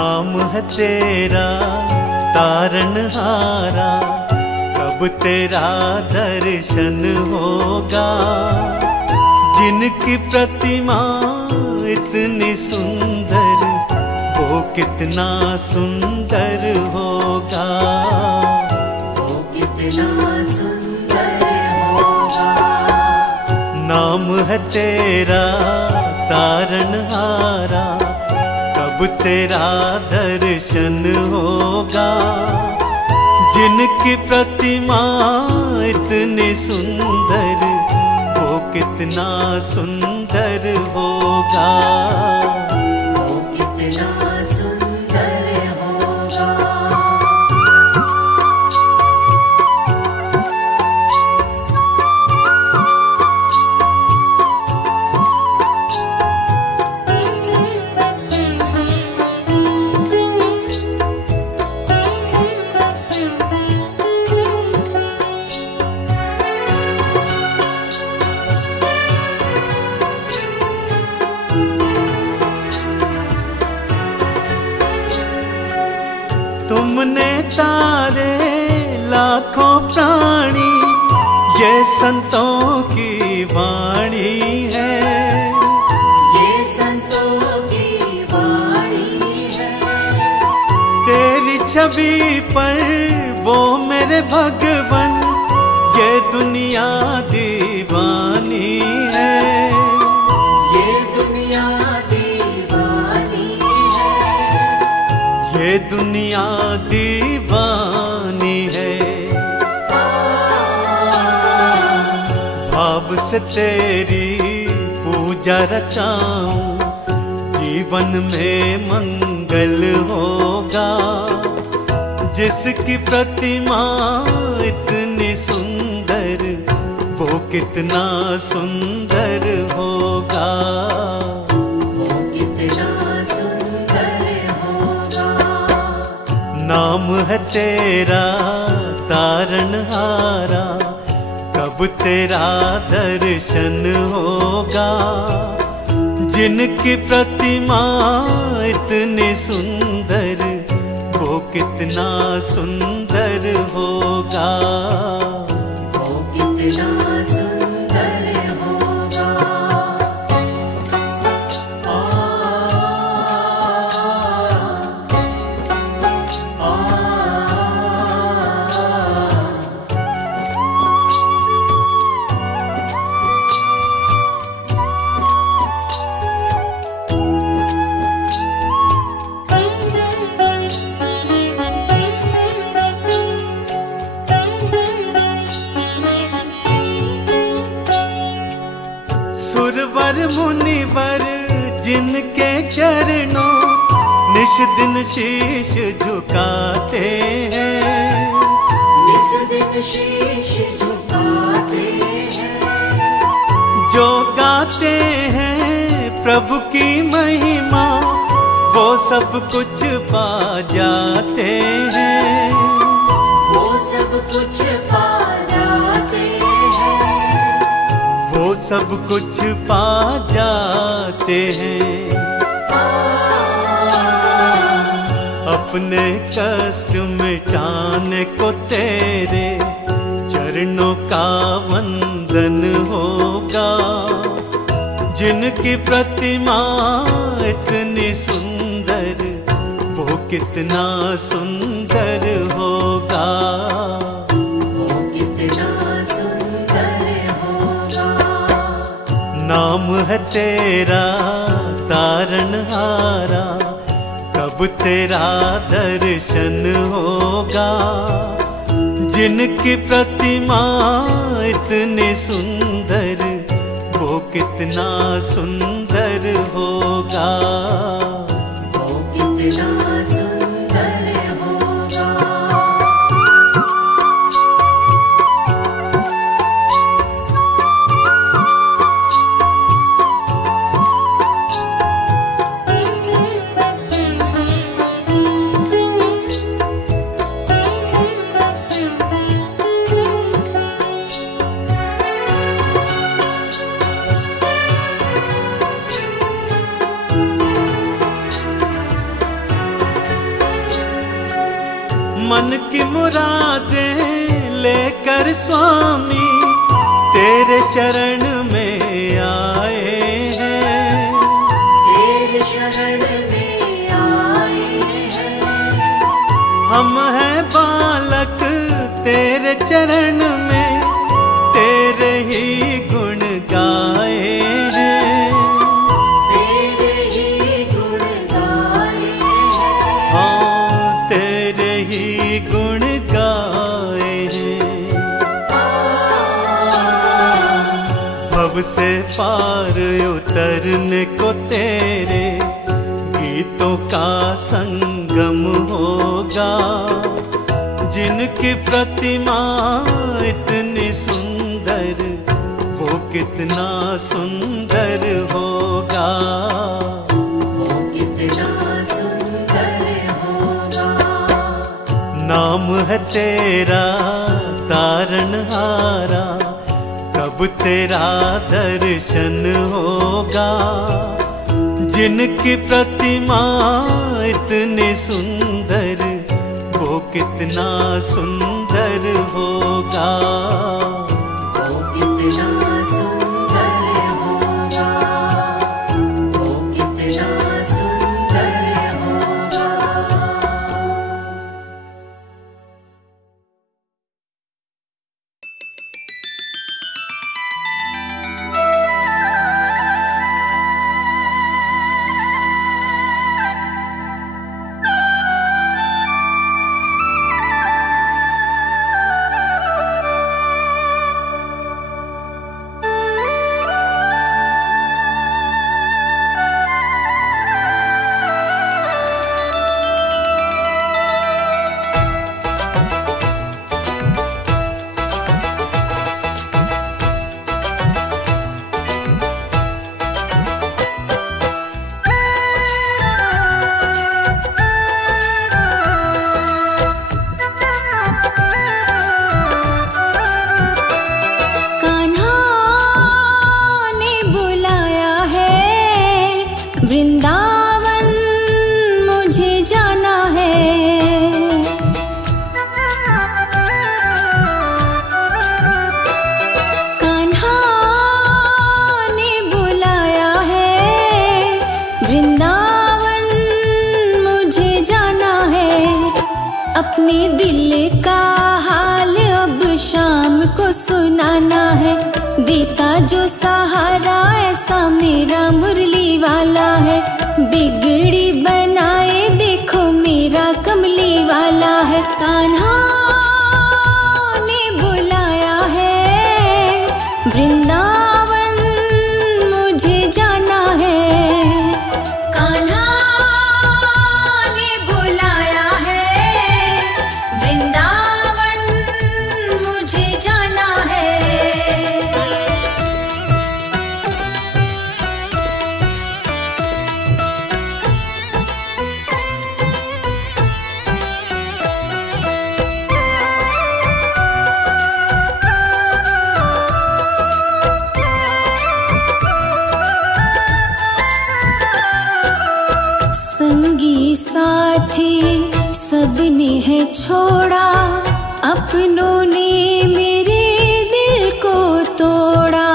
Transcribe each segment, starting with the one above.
नाम है तेरा तारनहारा, कब तेरा दर्शन होगा। जिनकी प्रतिमा इतनी सुंदर, वो कितना सुंदर होगा, वो कितना सुंदर होगा। नाम है तेरा तारनहारा, कब तेरा दर्शन होगा। जिनकी प्रतिमा इतनी सुंदर, वो कितना सुंदर होगा, वो कितना सुंदर होगा। तुमने तारे लाखों प्राणी, ये संतों की वाणी है, ये संतों की वाणी है। तेरी छवि पर वो मेरे भगवन, ये दुनिया दीवानी है, ये दुनिया दीवानी है, ये दुनिया दीवानी है। भाव से तेरी पूजा रचाऊं, जीवन में मंगल होगा। जिसकी प्रतिमा इतनी सुंदर, वो कितना सुंदर होगा, वो कितना सुंदर होगा। नाम है तेरा तारनहारा, कब तेरा दर्शन होगा। जिनकी प्रतिमा इतनी सुंदर, वो कितना सुंदर होगा, वो कितना सुंदर होगा। सुरवर मुनिवर जिनके चरणों निश दिन शीश झुकाते हैं, निस दिन शीश झुकाते हैं। जो गाते हैं प्रभु की महिमा, वो सब कुछ पा जाते हैं, वो सब कुछ पा जाते हैं, वो सब कुछ पा जाते हैं। अपने कष्ट मिटाने को तेरे चरणों का वंदन होगा। जिनकी प्रतिमा इतनी सुंदर, वो कितना सुंदर होगा, वो कितना सुंदर होगा। नाम है तेरा तारनहारा, कब तेरा दर्शन होगा। जिनकी प्रतिमा इतनी सुंदर, वो कितना सुंदर होगा, वो कितना सुंदर होगा। मन की मुरादें लेकर स्वामी तेरे शरण में आए हैं, तेरे शरण में आए हैं। हम हैं बालक तेरे चरण में, तेरे ही गुण गाए हैं, तेरे ही गुण गाए हैं। हाँ तेरे ही गुण गाए हैं। भव से पार उतरने को तेरे गीतों का संगम होगा, जिनकी प्रतिमा इतनी सुंदर वो कितना सुंदर होगा, वो कितना सुंदर होगा। नाम है तेरा तारणहारा, कब तेरा दर्शन होगा, जिनकी प्रतिमा इतनी सुंदर वो कितना सुंदर होगा, वो कितना सुंदर होगा, वो कितना सुंदर होगा। वृंदावन मुझे जाना है, कान्हा ने बुलाया है, वृंदावन मुझे जाना है। अपने दिल का हाल अब शाम को सुनाना है, देता जो सहारा ऐसा मेरा मुरली वाला है। बिगड़ी बनाए देखो मेरा कमली वाला है, कान्हा ने बुलाया है, वृंदावन मुझे जाना है। कान्हा ने बुलाया है, वृंदावन मुझे जाना है। संगी साथी सबने है छोड़ा, अपनों ने मेरे दिल को तोड़ा।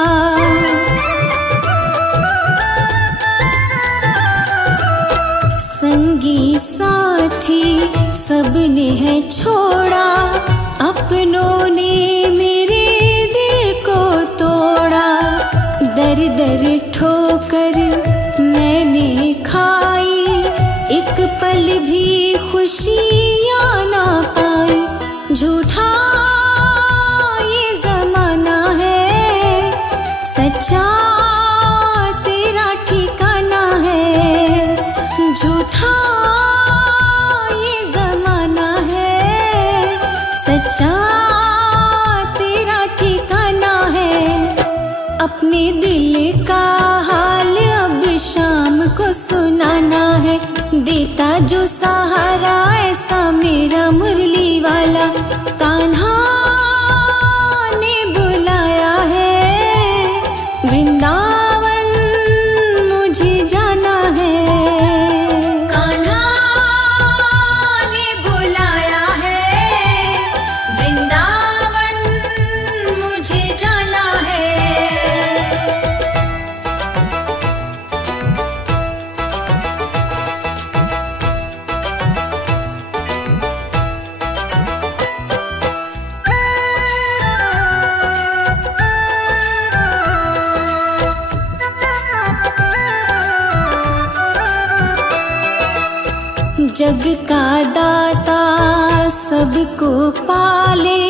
संगी साथी सबने है छोड़ा, अपनों ने मेरे दिल को तोड़ा। दर दर ठोकर मैंने खाई, एक पल भी खुशियाँ ना पाई। झूठा ये जमाना है, सच्चा तेरा ठिकाना है। झूठा ये जमाना है, सच्चा तेरा ठिकाना है। अपने दिल का हाल अब शाम को सुनाना है, देता जो सहारा ऐसा मेरा मुरली वाला। कान्हा ने बुलाया है, वृंदावन मुझे जाना है। कान्हा ने बुलाया है, जग का दाता सबको पाले,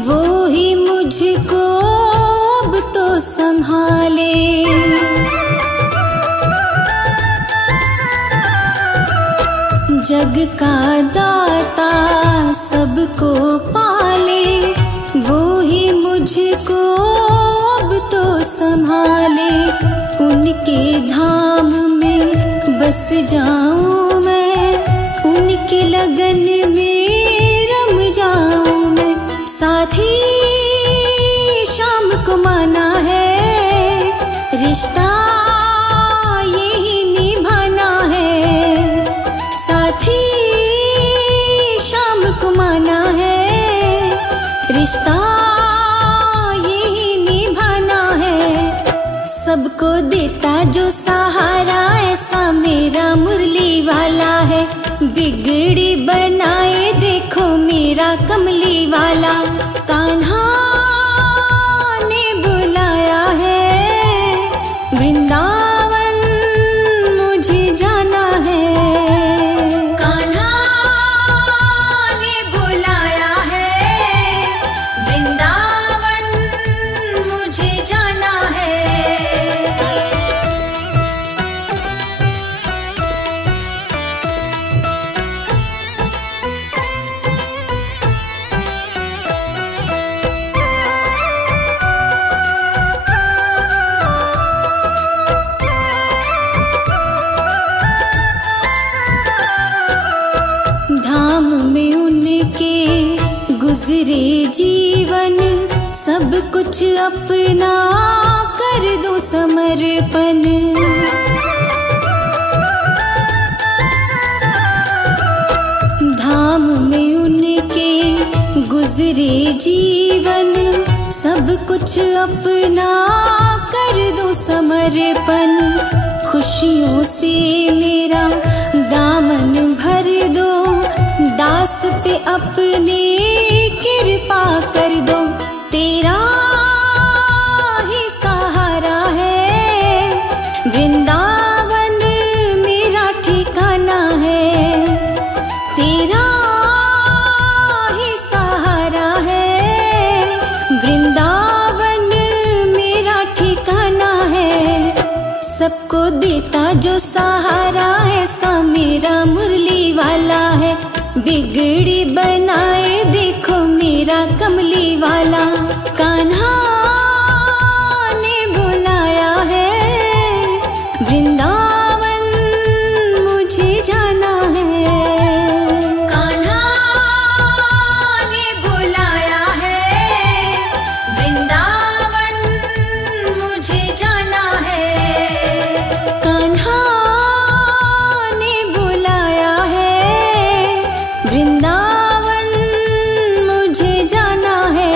वो ही मुझको अब तो संभाले। जग का दाता सबको पाले, वो ही मुझको अब तो संभाले। उनके धाम में बस जाऊं मैं, उनकी लगन में रम जाऊं मैं। साथी शाम को माना है, रिश्ता यही निभाना है। साथी शाम को माना है, रिश्ता यही निभाना है। सबको देता जो सहारा, ऐसा मेरा मुरली वाला है। बिगड़ी बनाए देखो मेरा कमली वाला। कान्हा ने बुलाया है, वृंदावन मुझे जाना है। कान्हा ने बुलाया है, वृंदावन मुझे जाना है। धाम में उनके गुजरे जीवन, सब कुछ अपना कर दो समर्पण। धाम में उनके गुजरे जीवन, सब कुछ अपना कर दो समर्पण। खुशियों से मेरा दामन भर दो, दास पे अपने कृपा कर दो। तेरा ही सहारा है, वृंदावन मेरा ठिकाना है। तेरा ही सहारा है, वृंदावन मेरा ठिकाना है। सबको देता जो सहारा, ऐसा मेरा मुरली वाला है। बिगड़ी बनाए देखो मेरा कमली वाला। कान्हा ने बुलाया है, वृंदावन मुझे जाना है। कान्हा ने बुलाया है, वृंदावन मुझे जाना है। कान्हा ने बुलाया है, वृंदावन मुझे जाना है।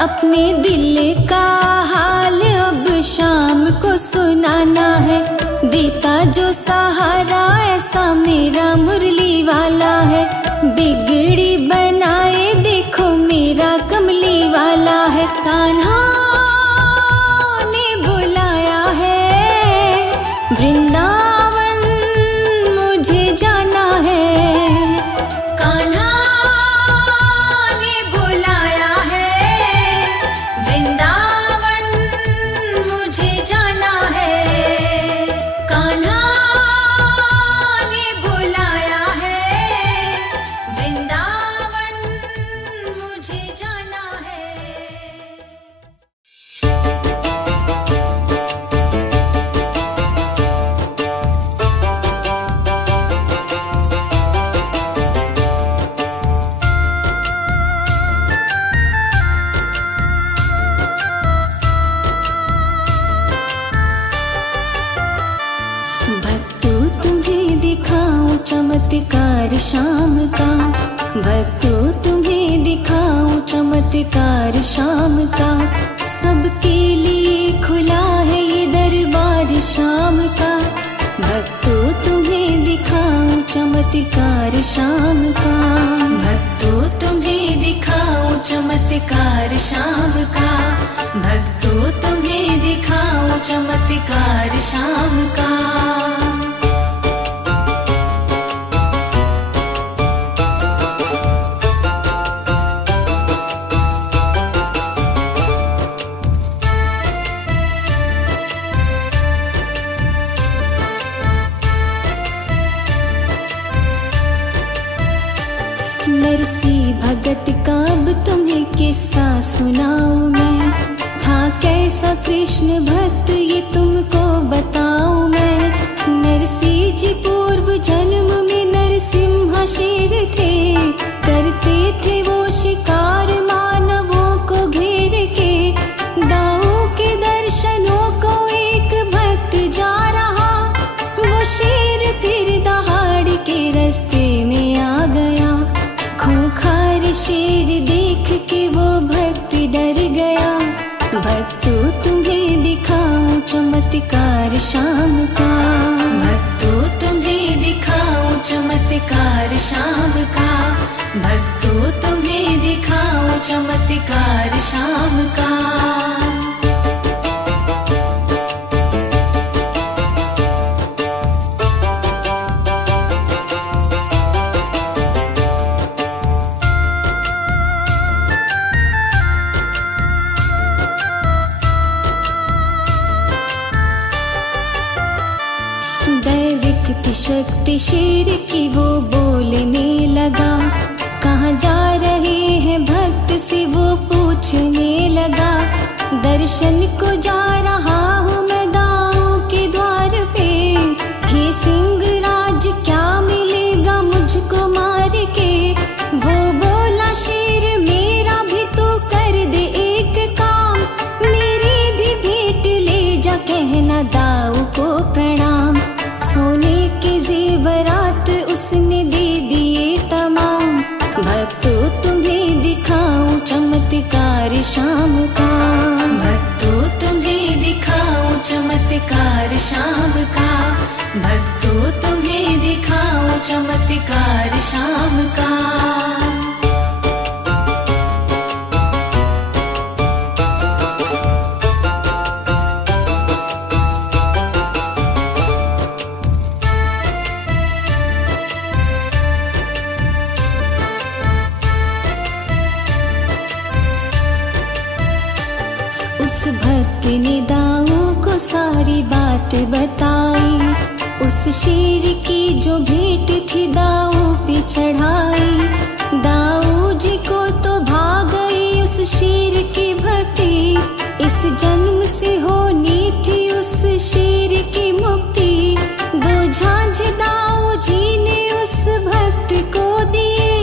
अपने दिल का हाल अब शाम को सुनाना है। देता जो सहारा, ऐसा मेरा मुरली वाला है। बिगड़ी बनाए देखो मेरा कमली वाला है। कान्हा ने बुलाया है, वृंदावन मुझे जाना है। कान्हा ने बुलाया है, वृंदावन मुझे जाना है। कान्हा ने बुलाया है, वृंदावन मुझे जाना है। भक्तों तुम्हें दिखाऊं चमत्कार शाम का। भक्तों तुम्हें दिखाऊं चमत्कार शाम का। सबके लिए खुला है ये दरबार शाम का। भक्तों तुम्हें दिखाऊं चमत्कार शाम का। भक्तों तुम्हें दिखाऊं चमत्कार शाम का। भक्तों तुम्हें दिखाऊं चमत्कार शाम का। सी भगत का अब तुम्हें किस्सा सुनाऊं मैं। था कैसा कृष्ण भक्त ये तुमको बताऊं मैं। नरसिंह जी पूर्व जन्म में नरसिम्हा शेर थे। करते थे वो शिकार मानवों को घेर के। दाऊ के दर्शनों को एक भक्त जा रहा। वो शेर फिर दहाड़ के रास्ते में आ गया। खूंखार शेर देख के वो भक्त डर गया। भक्तों तुम्हें दिखाऊं चमत्कार शाम का। भक्तों तुम्हें दिखाऊं चमत्कार शाम का। भक्तों तुम्हें दिखाऊं चमत्कार शाम का। दैविक शक्ति शेर की वो बोलने लगा। कहाँ जा रहे हैं भक्त से वो पूछने लगा। दर्शन को जा रहा हूँ मैं दाऊ के द्वार पे। हे सिंह राज क्या मिलेगा मुझको मार के। वो बोला शेर मेरा भी तो कर दे एक काम। मेरी भी भेंट ले जा कहना दाऊ को प्रणाम। सोने के जेवरात उसने दे दिए तमाम। भक्तों तुम्हें दिखाऊं चमत्कार शाम का। भक्तों तुम्हें दिखाऊं चमत्कार शाम का। भक्तों तुम्हें दिखाऊं चमत्कार शाम का। उस भक्त ने दाऊ को सारी बात बताई। उस शेर की जो भेंट थी दाऊ पे चढ़ाई। दाऊ जी को तो भाग गई उस शेर की भक्ति। इस जन्म से होनी थी उस शेर की मुक्ति। दो झांझ दाऊ जी ने उस भक्त को दिए।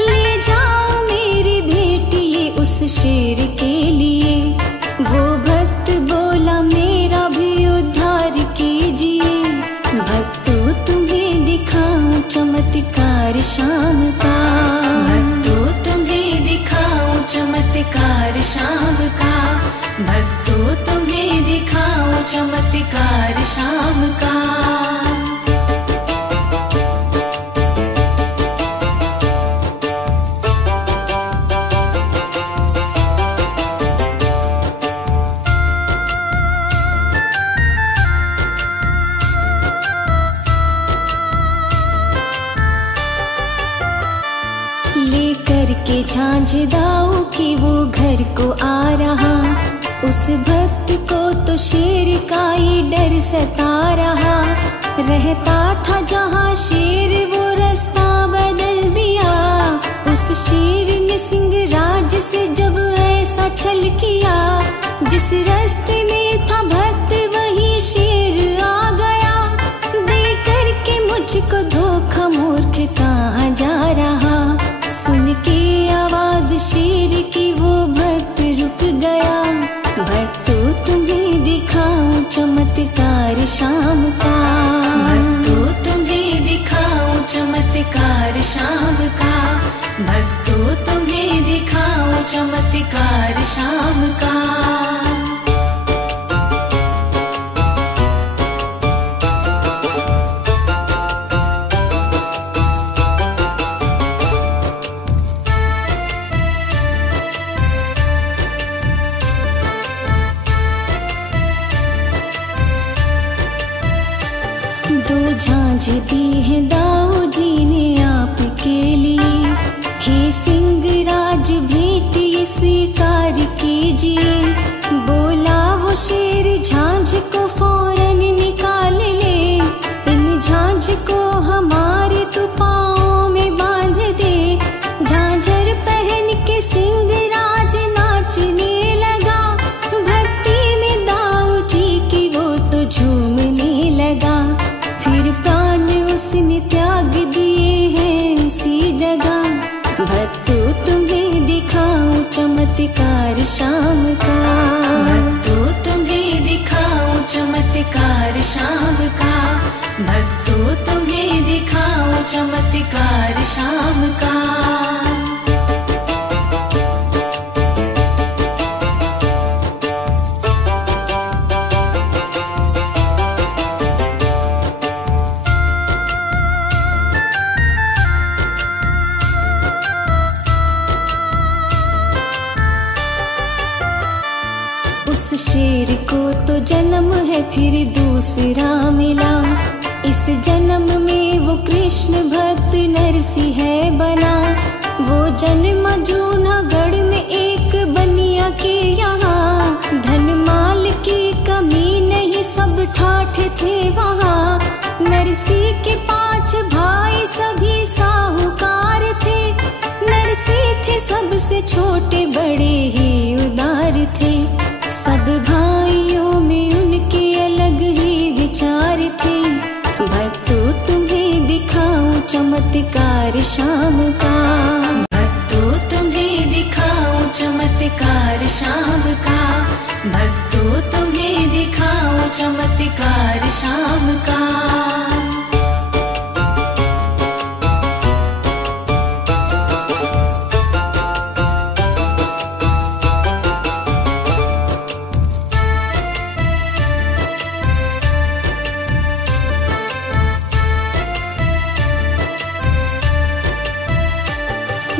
ले जाओ मेरी भेंट ये उस शेर के लिए। वो भक्त बोला मेरा भी उद्धार कीजिए। भक्तों तुम्हें दिखाऊं चमत्कार शाम का। भक्तों तुम्हें दिखाऊं चमत्कार शाम का। भक्तों तुम्हें दिखाऊं चमत्कार शाम का। लेकर के झांझ दाऊ की वो घर को आ रहा। उस भक्त को तो शेर का ही डर सता रहा। रहता था जहाँ शेर वो रास्ता बदल दिया। उस शेर ने सिंह राज से जब ऐसा छल किया। जिस रास्ते में था भक्त वही शेर आ गया। दे करके मुझको धोखा मूर्ख कहाँ जा रहा। सुन के आवाज शेर की वो भक्त रुक गया। भक्तों तुम्हें दिखाऊं चमत्कार शाम का। भक्तों तुम्हें दिखाऊं चमत्कार शाम का। भक्तों तुम्हें दिखाऊं चमत्कार शाम का। दो झांझ दी है दाऊ जी ने आपके लिए। हे सिंह राज भेंट ये स्वीकार कीजिए। शेर को तो जन्म है फिर दूसरा मिला। इस जन्म में वो कृष्ण भक्त नरसिंह है बना। वो जन्म जूनागढ़ में एक बनिया के यहाँ। धन माल की कमी नहीं सब ठाठ थे वहाँ। नरसिंह के 5 भाई सभी साहूकार थे। नरसिंह थे सबसे छोटे बड़े ही उदार थे। सब भाइयों में उनके अलग ही विचार थे। भक्तों तुम्हें दिखाऊं चमत्कार शाम का। भक्तों तुम्हें दिखाऊं चमत्कार शाम का। भक्तों तुम्हें दिखाऊं चमत्कार शाम का।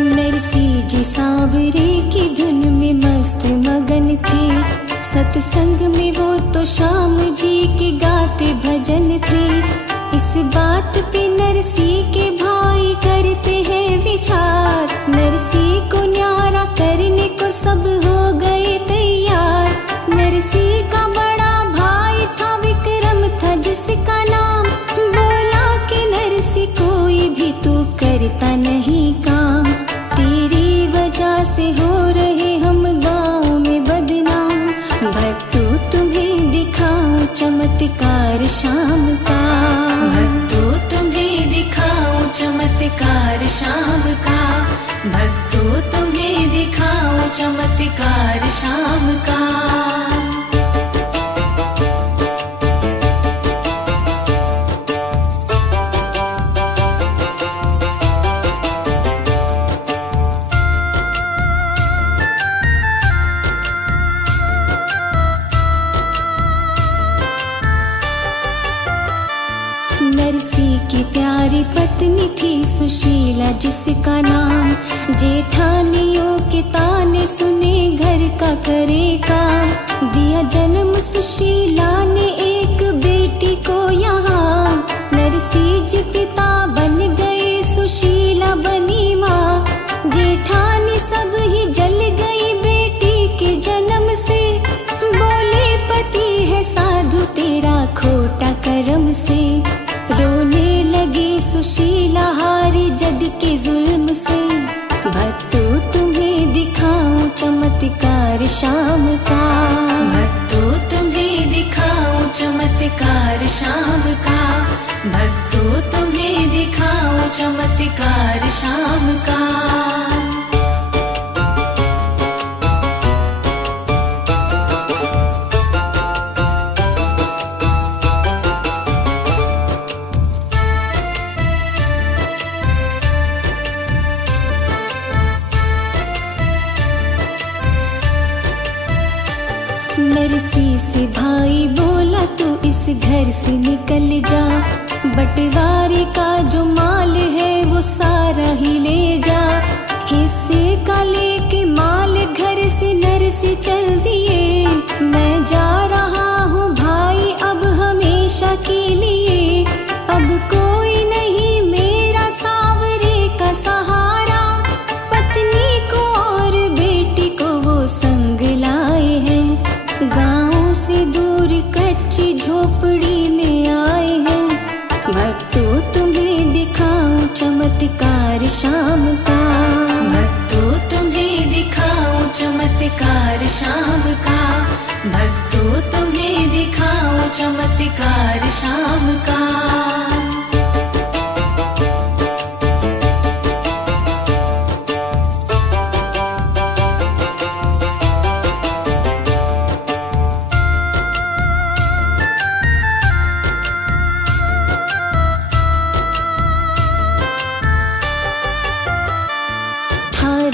नरसिंह जी सांवरे की धुन में मस्त मगन थे। सत्संग में वो तो श्याम जी के गाते भजन थे। इस बात पे नरसिंह के भाई करते हैं विचार। नरसिंह को न्यारा करने को सब हो गए तैयार। नरसिंह का बड़ा भाई था विक्रम था जिसका नाम। बोला कि नरसिंह कोई भी तू करता नहीं काम। तेरी वजह से हो रहे हम गाँव में बदनाम। भक्तों तुम्हें दिखाऊं चमत्कार शाम का। भक्तों तुम्हें दिखाऊं चमत्कार शाम का। भक्तों तुम्हें दिखाऊं चमत्कार शाम का। नरसिंह की प्यारी पत्नी थी सुशीला जिसका नाम। जेठानियों के ताने सुने घर का करे काम। दिया जन्म सुशीला ने एक बेटी को यहाँ। नरसिंह जी पिता बन गए सुशीला बनी माँ। जेठानी सब ही जल गई बेटी के जन्म से। बोले पति है साधु तेरा खोटा कर्म से। रोने लगी सुशीला हारी जग के जुल्म से। भक्तों तुम्हें दिखाऊं चमत्कार शाम का। भक्तों तुम्हें दिखाऊं चमत्कार शाम का। भक्तों तुम्हें दिखाऊं चमत्कार शाम का। नरसिंह से भाई बोला तू इस घर से निकल जा। बंटवारे का जो माल है वो सारा ही ले जा। हिस्से का लेके माल घर से नरसिंह चल दिए। मैं जा रहा हूँ भाई अब हमेशा के लिए। अब कोई नहीं मेरा सांवरे का सहारा। पत्नी को और बेटी को वो संग लाए हैं। गाँव से दूर कच्ची झोपड़ी में आए हैं। भक्तों तुम्हें दिखाऊं चमत्कार शाम का। भक्तों तुम्हें दिखाऊं चमत्कार शाम का। भक्तों तुम्हें दिखाऊं चमत्कार शाम का।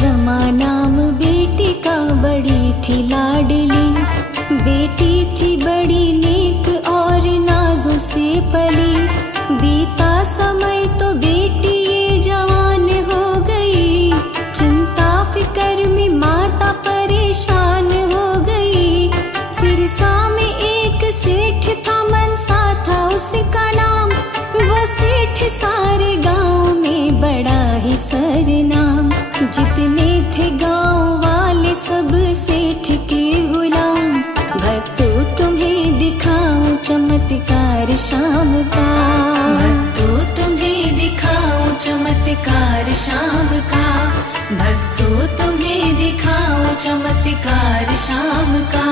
रमा नाम बेटी का बड़ी थी लाडली। बेटी थी बड़ी नेक और नाजों से पली। बीता समय तो बेटी ये जवान हो गई। चिंता फिकर में माता परेशान हो गई। सिर थे गांव वाले सब सेठ के गुलाम। भक्तों तुम्हें दिखाऊं चमत्कार शाम का, भक्तों तुम्हें दिखाऊं चमत्कार शाम का, भक्तों तुम्हें दिखाऊं चमत्कार शाम का।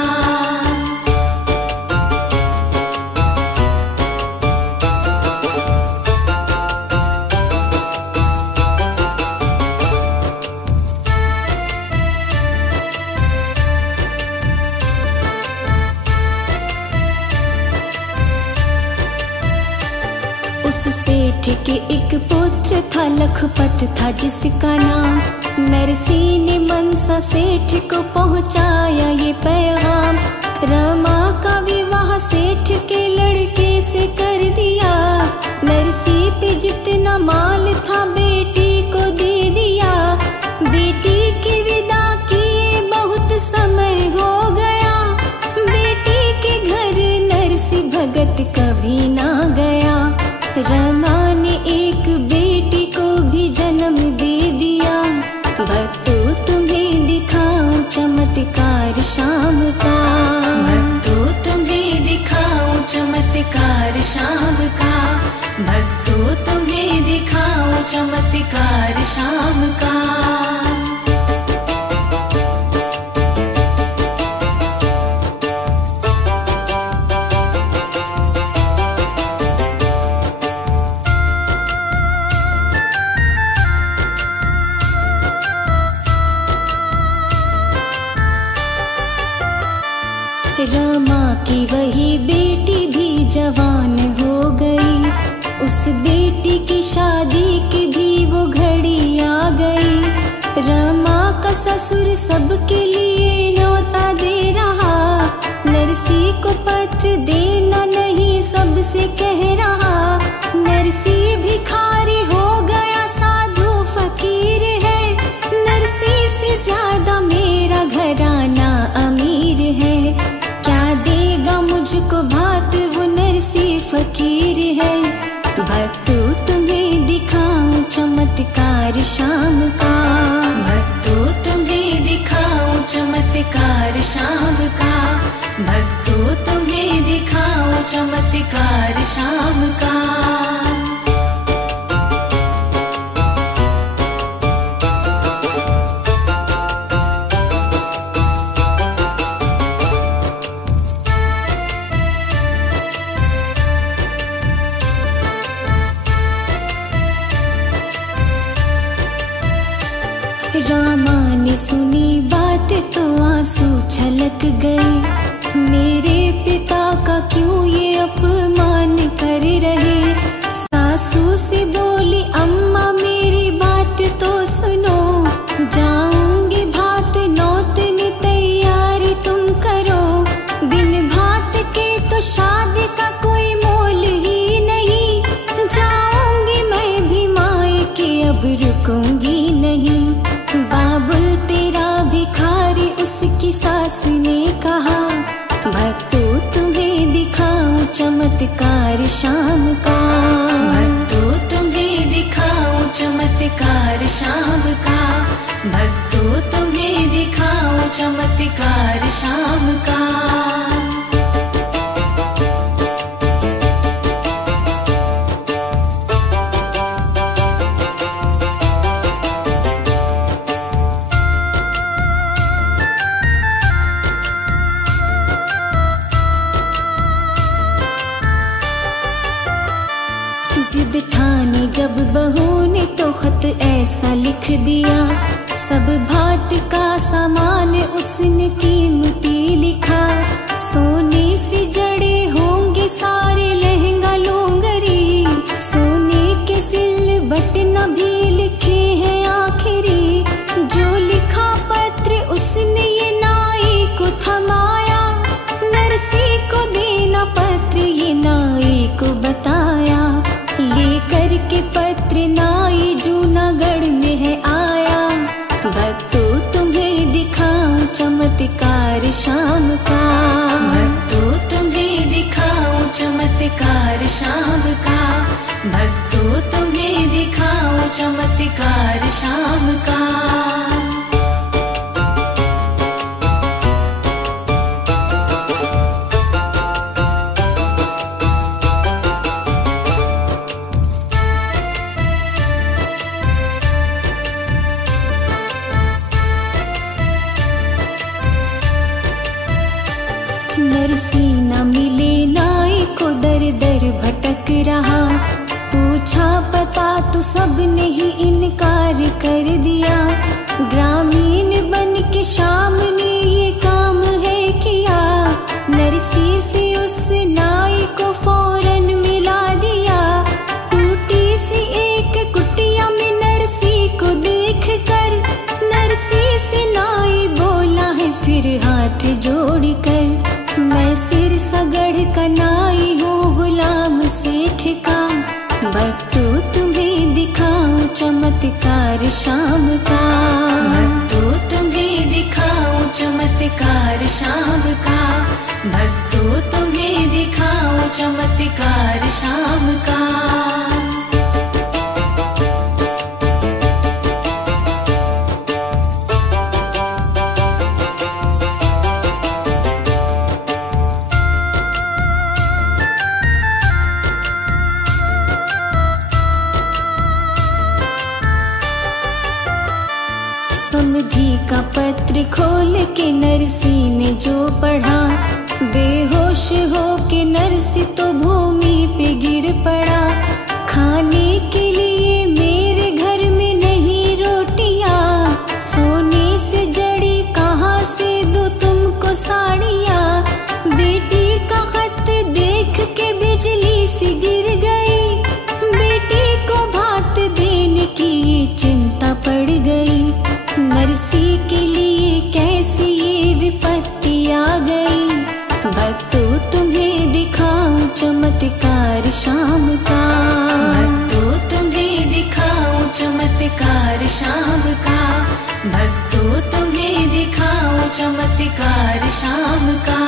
उस सेठ के एक पुत्र था, लखपत था जिसका नाम। नरसिंह ने मनसा सेठ को पहुंचाया ये पैगाम। रमा का विवाह सेठ के लड़के से कर दिया। नरसिंह पे जितना माल था बेटी को दे दिया। बेटी की विदा किए बहुत समय हो गया। बेटी के घर नरसिंह भगत कभी ना गया। रमा ने एक बेटी को भी जन्म दे दिया। भक्तों तुम्हें दिखाऊं चमत्कार शाम का, भक्तों तुम्हें दिखाऊं चमत्कार शाम का, भक्तों तुम्हें दिखाऊं चमत्कार शाम का। रमा की वही बेटी भी जवान हो गई। उस बेटी की शादी की भी वो घड़ी आ गई। रमा का ससुर सबके लिए न्योता दे रहा। नरसिंह को पत्र देना नहीं सबसे कह रहा। नरसिंह भिखारी हो गया, साधु फकीर है। नरसिंह से ज्यादा मेरा घराना अमीर है। देगा मुझको भात वो नरसिंह फकीर है। भक्तों तुम्हें दिखाऊं चमत्कार शाम का, भक्तों तुम्हें दिखाऊं चमत्कार शाम का, भक्तों तुम्हें दिखाऊं चमत्कार शाम का। रामा ने सुनी बात तो आंसू छलक गए। मेरे पिता का क्यों ये अपमान कर रहे। सासू से बोली अम्मा मेरी बात तो सुनो। जाऊंगी भात नौतनी तैयारी तुम करो। बिन भात के तो शादी का कोई मोल ही नहीं। जाऊंगी मैं भी मायके अब रुकूंगी नहीं। बाबुल तेरा भिखारी उसकी सास ने कहा। भक्तों तुम्हें दिखाऊं चमत्कार शाम का, भक्तों तुम्हें दिखाऊं चमत्कार शाम का, भक्तों तुम्हें दिखाऊं चमत्कार शाम का। जिद ठानी जब बहू ने तो खत ऐसा लिख दिया। सब भात का सामान उसने कीमती लिखा। सोने से जड़े होंगे सारे लहंगा लूंगरी। सोने के सिल बटना भी लिखे हैं आखिरी। जो लिखा पत्र उसने ये नाई को थमाया। नरसिंह को देना पत्र ये नाई को बताया। लेकर के पत्र नाई जूनागढ़ में है आया। भक्तों तुम्हें दिखाऊं चमत्कार शाम का, भक्तों तुम्हें दिखाऊं चमत्कार शाम का, भक्तों तुम्हें दिखाऊं चमत्कार शाम का। भटक रहा। पूछा पता तो सबने ही इनकार कर दिया। ग्रामीण बन के शाम ने ये काम है किया। नरसी से उस नाई को फौरन मिला दिया। टूटी सी एक कुटिया में नरसी को देख कर नरसी से नाई बोला है फिर हाथ जोड़ कर, मैं सिर सगड़ का नाई हूँ गुलाम सेठ का। भक्तों तुम्हें दिखाऊं चमत्कार शाम का। भक्तों तुम्हें दिखाऊं चमत्कार शाम का। भक्तों तुम्हें दिखाऊं चमत्कार शाम का। समधी का पत्र खोल के नरसी ने जो पढ़ा, बेहोश हो के नरसी तो भूमि पे गिर पड़ा। खाने के लिए मेरे घर में नहीं रोटियां, सोने से जड़ी कहाँ से दूं तुमको साड़ियाँ। बेटी का खत देख के बिजली सी गिर गई, बेटी को भात देने की चिंता पड़ गई। नरसी के लिए कैसी ये विपत्ति आ गई। भक्तों तुम्हें दिखाऊं चमत्कार शाम का। भक्तों तुम्हें दिखाऊं चमत्कार शाम का। भक्तों तुम्हें दिखाऊं चमत्कार शाम का।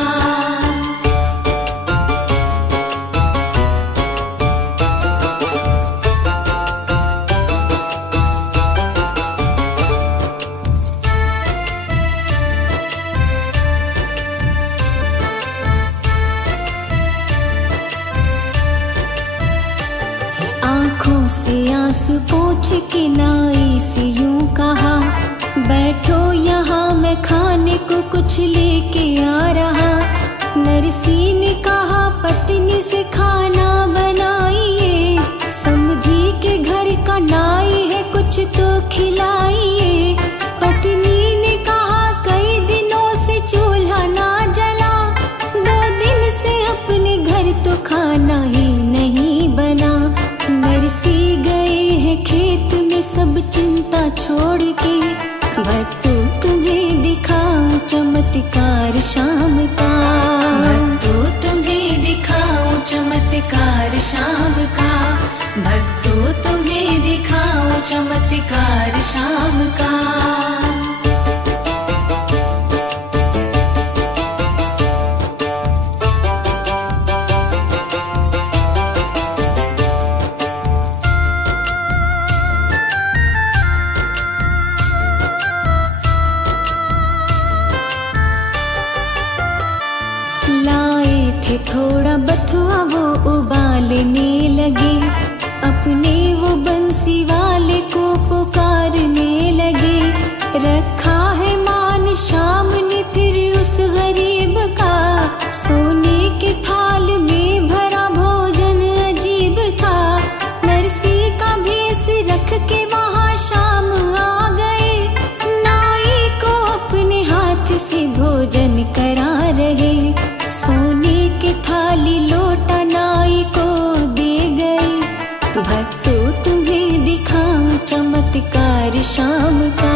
आँखों से आंसू पोंछ के नाई से यूं कहा, बैठो यहाँ मैं खाने को कुछ लेके आ रहा। नरसी ने कहा पत्नी से खाना बनाइए, समधी के घर का नाई है कुछ तो खिलाइए। पत्नी ने कहा कई दिनों से चूल्हा ना जला, 2 दिन से अपने घर तो खाना ही नहीं बना। नरसी गए हैं खेत में सब चिंता छोड़ के, भक्तों तुम्हें दिखाऊं चमत्कार शाम का। भक्तों तुम्हें दिखाऊं चमत्कार शाम का। भक्तों तुम्हें दिखाऊं चमत्कार शाम का। लाए थे थोड़ा बथुआ वो उबालने लगे, अपने वो बंसी वाले को पुकारने लगे। रखा है मान शाम ने फिर उस गरीब का, सोने के थाल में भरा भोजन अजीब था। नरसी का भेष रख के वहाँ शाम आ गए, नाई को अपने हाथ से भोजन करा रहे। सोने के थाली लोटा नाई को दे गई, भक्तों तुम्हें दिखाऊं चमत्कार शाम का।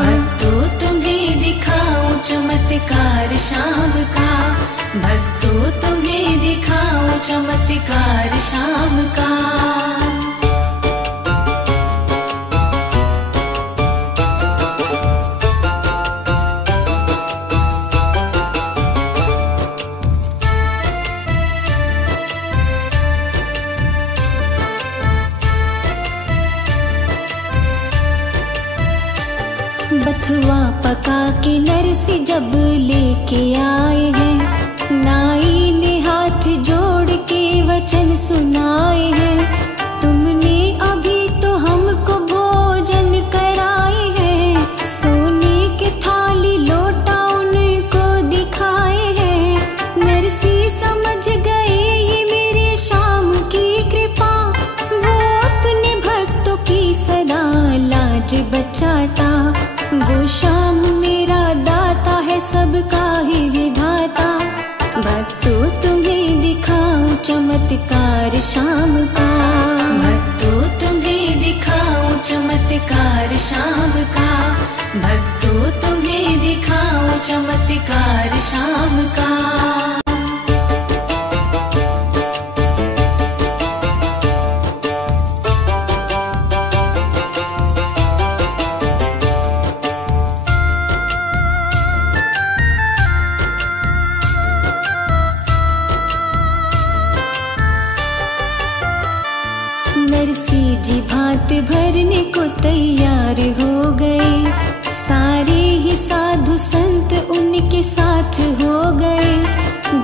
भक्तों तुम्हें दिखाऊं चमत्कार शाम का। भक्तों तुम्हें दिखाऊं चमत्कार शाम का। बथुआ पका के नरसी जब लेके आए हैं, नाई ने हाथ जोड़ के वचन सुनाए हैं। तुमने अभी तो हमको भोजन कराए हैं, सोने के थाली लोटा उनको दिखाए हैं। नरसी समझ गए ये मेरे शाम की मुझे बचाता, वो शाम मेरा दाता है, सबका ही विधाता। भक्तों तुम्हें दिखाऊं चमत्कार शाम का, भक्तों तुम्हें दिखाऊं चमत्कार शाम का, भक्तों तुम्हें दिखाऊं चमत्कार शाम का। नरसी जी भात भरने को तैयार हो गए, सारे ही साधु संत उनके साथ हो गए।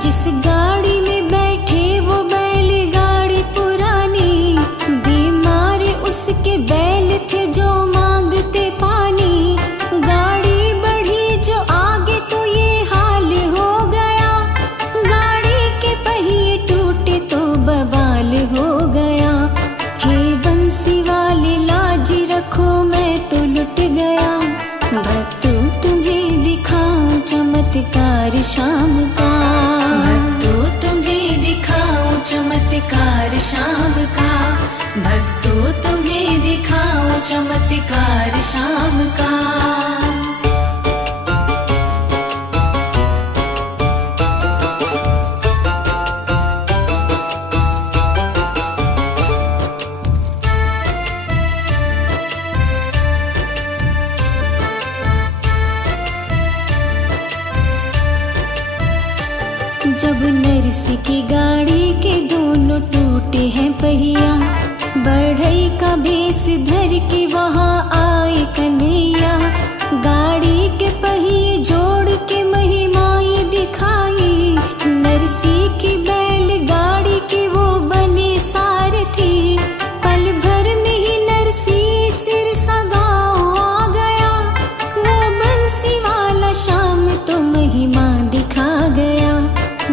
जिस गाड़ी में बैठे वो बैलगाड़ी पुरानी, बीमार उसके बैल थे जो मांगते पानी। गाड़ी बढ़ी जो आगे तो ये हाल हो गया, गाड़ी के पहिए टूटे तो बवाल हो गया। हे बंसी वाले लाज रखो मैं तो लुट गया, भक्तों तुम्हें दिखाऊं चमत्कार शाम का, भक्तों तुम्हें दिखाऊं चमत्कार शाम का, भक्तों तुम्हें दिखाऊं चमत्कार शाम का। जब नरसी की गाड़ी के दोनों टूटे हैं पहिया, बढ़ई का भेस धर के वहाँ आए कन्हैया। गाड़ी के पहिए जोड़ के महिमाएं दिखाई, नरसी की बैल गाड़ी के वो बने सारथी। पल भर में ही नरसी सिरसा गाँव आ गया, वो बंसी वाला शाम तो महिमा दिखा गया।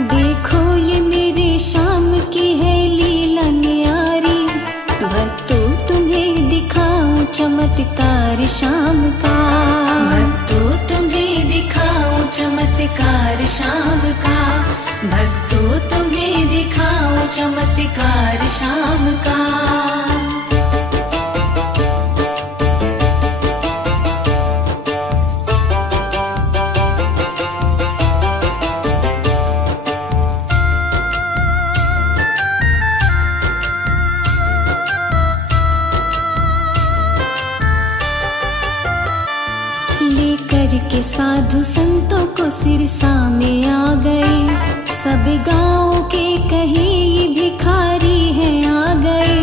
देखो ये मेरे शाम की है लीला न्यारी, भक्तों तुम्हें दिखाऊं चमत्कार शाम का, भक्तों तुम्हें दिखाऊं चमत्कार शाम का, भक्तों तुम्हें दिखाऊं चमत्कार शाम का। लेकर के साधु संतों को सिरसा में आ गए, सब गाँव के कहे ये भिखारी है आ गए।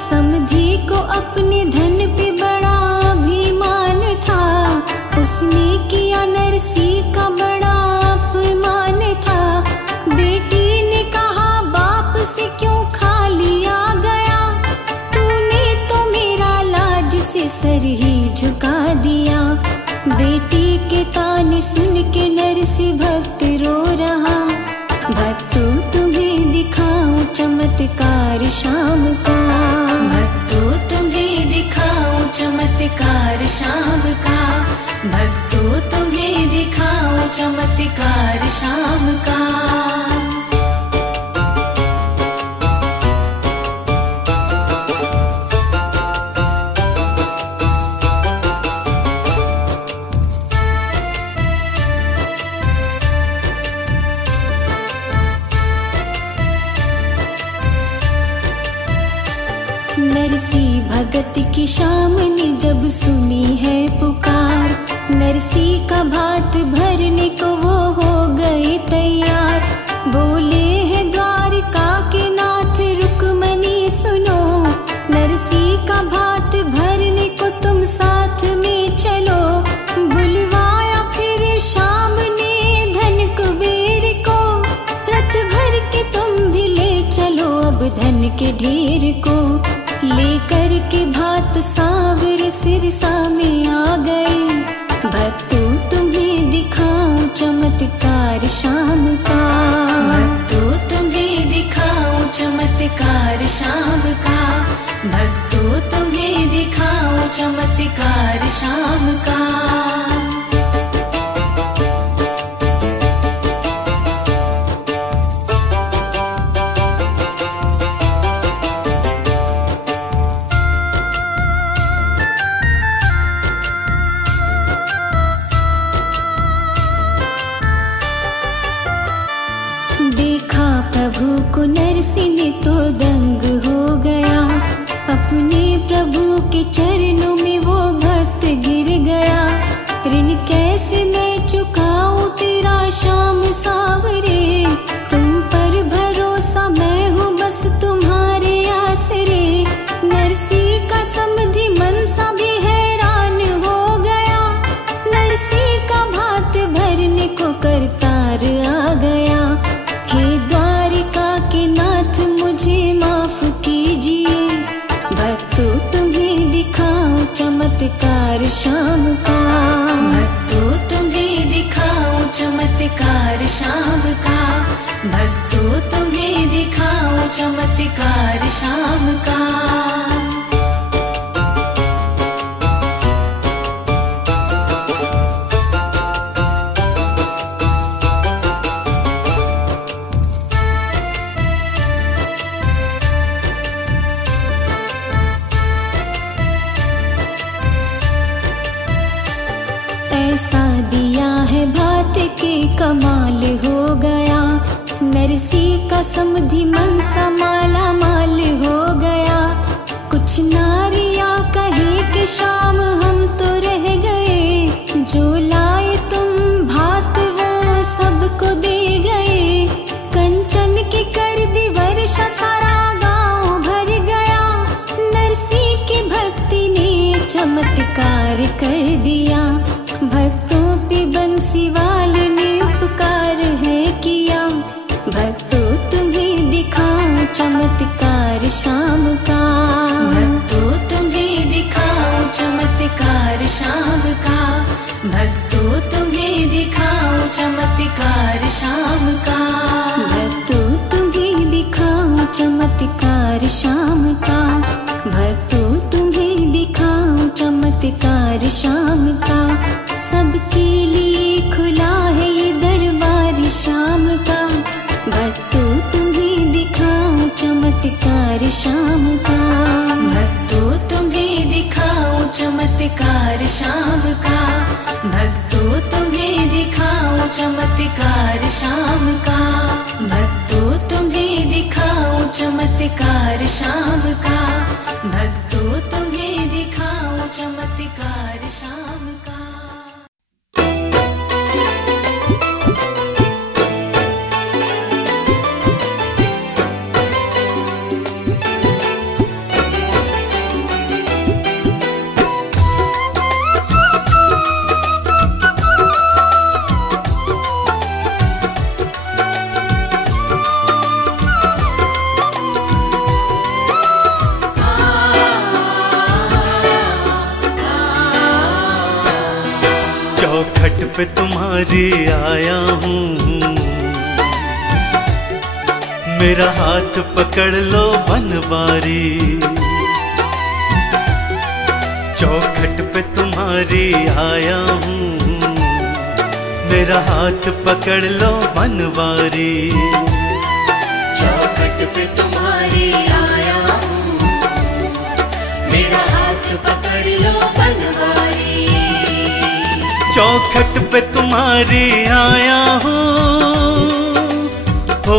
समधी को अपने धन पे बड़ा अभिमान था, उसने किया नरसी का बड़ा अपमान था। बेटी ने कहा बाप से क्यों खाली आ गया, तूने तो मेरा लाज से सर ही झुका दिया। बेटी के ताने सुन के नरसी भक्त रो रहा, भक्तों तुम्हें दिखाऊं चमत्कार शाम का, भक्तों तुम्हें दिखाऊं चमत्कार शाम का, भक्तों तुम्हें दिखाऊं चमत्कार शाम का। नरसी भगत की शाम ने जब सुनी है पुकार, नरसी का भात भरने को वो हो गए तैयार। बोले हैं द्वारका के नाथ रुक्मणी सुनो, नरसी का भात भरने को तुम साथ में चलो। बुलवाया फिर शाम ने धन कुबेर को, रथ भर के तुम भी ले चलो अब धन के ढेर को। लेकर के भात सांवरे सिरसा में आ गए, भक्तों तुम्हें दिखाऊं चमत्कार शाम का, भक्तों तुम्हें दिखाऊं चमत्कार शाम का, भक्तों तुम्हें दिखाऊं चमत्कार चमत्कार शाम का। देखा प्रभु को नरसिंह ने तो दंग हो गया, अपने प्रभु के चरणों में वो भक्त गिर गया। ऋण कैसे मैं चुकाऊं तेरा श्याम सावरे, तुम पर भरोसा मैं हूँ बस तुम्हारे आसरे। नरसिंह का समधि मनसा भी हैरान हो गया, नरसिंह का भात भरने को करतार आ गया। हे द्वारिका के नाथ मुझे माफ कीजिए, भक्तों तुम्हें दिखाऊं चमत्कार शाम का। भक्तों तुम्हें दिखाऊं चमत्कार शाम का, भक्तों तुम्हें दिखाऊं चमत्कार शाम का। ऐसा दिया है भात के कमाल हो गया, नरसिंह का समधि मनसा माला माल हो गया। कुछ नारियां कहे कि शाम हम तो रह गए, जो लाए तुम भात वो सबको दे गए। कंचन की कर दी वर्षा सारा गांव भर गया, नरसिंह की भक्ति ने चमत्कार कर दिया। भक्तों पे बंसीवाल ने उपकार है किया, भक्तों तुम्हें दिखाऊं चमत्कार शाम का। भक्तों तुम्हें दिखाऊं चमत्कार शाम का, भक्तों तुम्हें दिखाऊं चमत्कार शाम का। भक्तों तुम्हें दिखाऊं चमत्कार शाम का, भक्तों तुम्हें दिखाऊं चमत्कार शाम का। सबके लिए खुला है ये दरबार शाम का, भक्तों तुम्हें दिखाऊं चमत्कार शाम का। भक्तों तुम्हें दिखाऊं चमत्कार शाम का, भक्तों तुम्हें दिखाऊं चमत्कार शाम का। भक्तों तुम्हें दिखाऊं चमत्कार शाम का, भक्तों तुम्हें दिखाऊं चमत्कार शाम का। चौखट पे तुम्हारी आया हूँ, मेरा हाथ पकड़ लो बनवारी। चौखट पे तुम्हारी आया हूँ, मेरा हाथ पकड़ लो बनवारी। चौखट पे तुम्हारी आया हूँ, मेरा हाथ पकड़ लो बनवारी। चौखट पे तुम्हारी आया हूँ, हो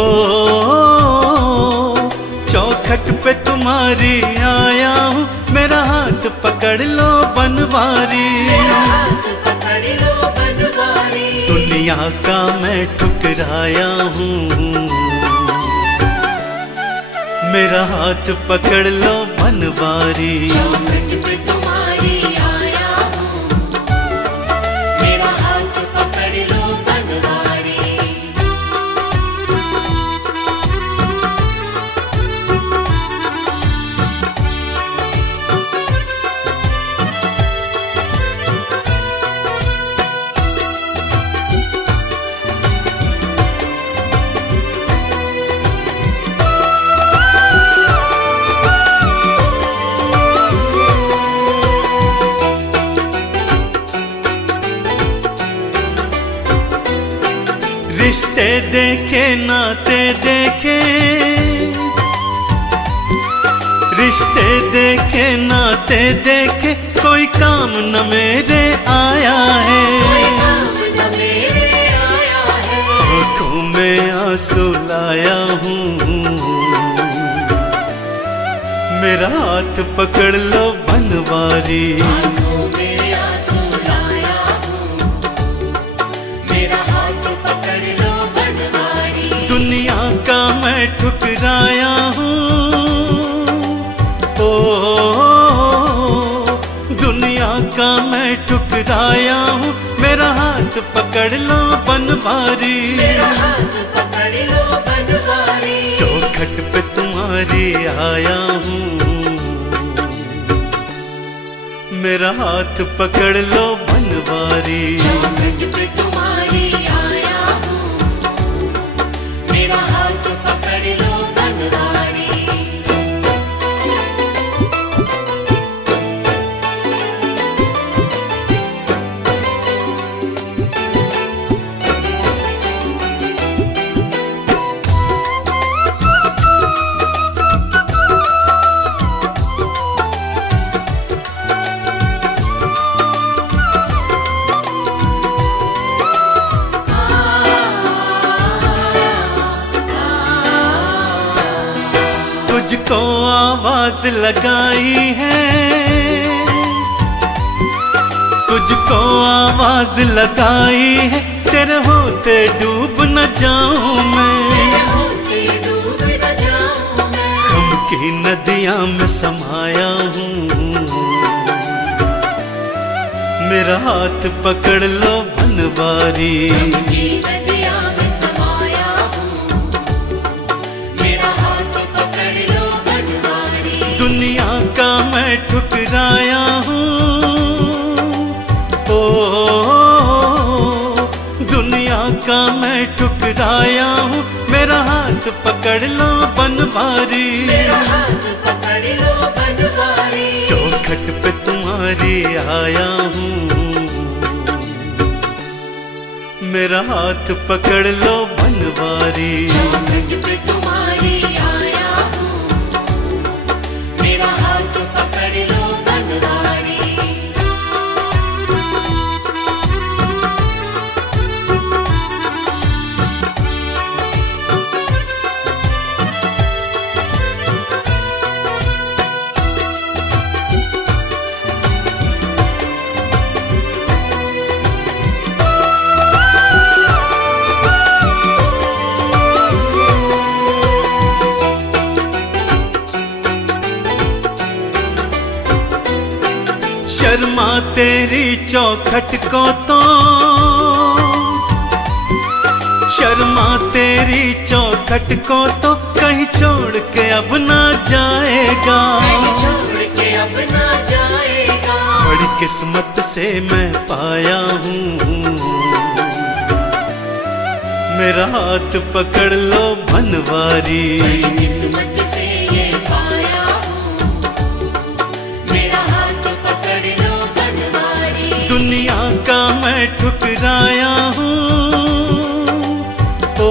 चौखट पे तुम्हारी आया हूँ, मेरा हाथ पकड़ लो बनवारी। मेरा हाथ पकड़ लो बनवारी। दुनिया का मैं ठुकराया हूँ, मेरा हाथ पकड़ लो बनवारी। चौखट पे तुम्हारी आया हूँ, मेरा हाथ पकड़ लो बनवारी। रिश्ते देखे नाते देखे, रिश्ते देखे नाते देखे, कोई काम न मेरे आया है, आँखों में आंसू लाया हूँ, मेरा हाथ पकड़ लो बनवारी। आँखों में आंसू लाया हूँ, मेरा हाथ पकड़ लो बनवारी। दुनिया का मैं ठुकराया हूँ, ओ दुनिया का मैं ठुकराया हूँ, मेरा हाथ पकड़ लो बनवारी। मेरा हाथ पकड़ लो बनवारी। चौखट पे तुम्हारी आया हूँ, मेरा हाथ पकड़ लो बनवारी। चौखट पे तुम्हारी आया हूँ, मेरा हाथ पकड़ लो बनवारी। तुझको आवाज लगाई है, तुझको आवाज लगाई है, तेरे होते डूब न जाऊं मैं, तेरे होते डूब न जाऊं मैं। गम की नदियां में समाया हूँ, मेरा हाथ पकड़ लो बनवारी। की नदियां में समाया हूँ, मेरा हाथ पकड़ लो बनवारी। दुनिया का मैं ठुकराया हूँ, ओ दुनिया का मैं ठुकराया हूँ, मेरा हाथ पकड़ लो बनवारी। मेरा हाथ पकड़ लो बनवारी। चौखट पे तुम्हारी आया हूँ, मेरा हाथ पकड़ लो बनवारी। चौखट पे तुम्हारी आया हूँ, मेरा हाथ पकड़ लो बनवारी। शर्मा तेरी चौखट को तो, शर्मा तेरी चौखट को तो, कहीं छोड़ के अब ना जाएगा, कहीं छोड़ के अब ना जाएगा। बड़ी किस्मत से मैं पाया हूँ, मेरा हाथ पकड़ लो बनवारी। बड़ी किस्मत से ये पाया हूँ, मेरा हाथ पकड़ लो बनवारी। दुनिया का मैं ठुकराया हूँ, ओ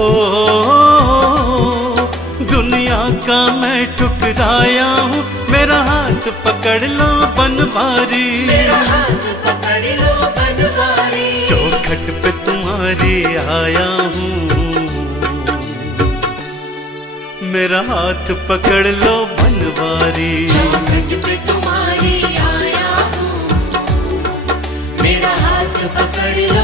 दुनिया का मैं ठुकराया हूँ, मेरा हाथ पकड़ लो बनवारी। मेरा हाथ पकड़ लो बनवारी। चौखट पे तुम्हारी आया हूँ, मेरा हाथ पकड़ लो बनवारी। चौखट पे तुम्हारी आया हूँ, मेरा हाथ पकड़ लो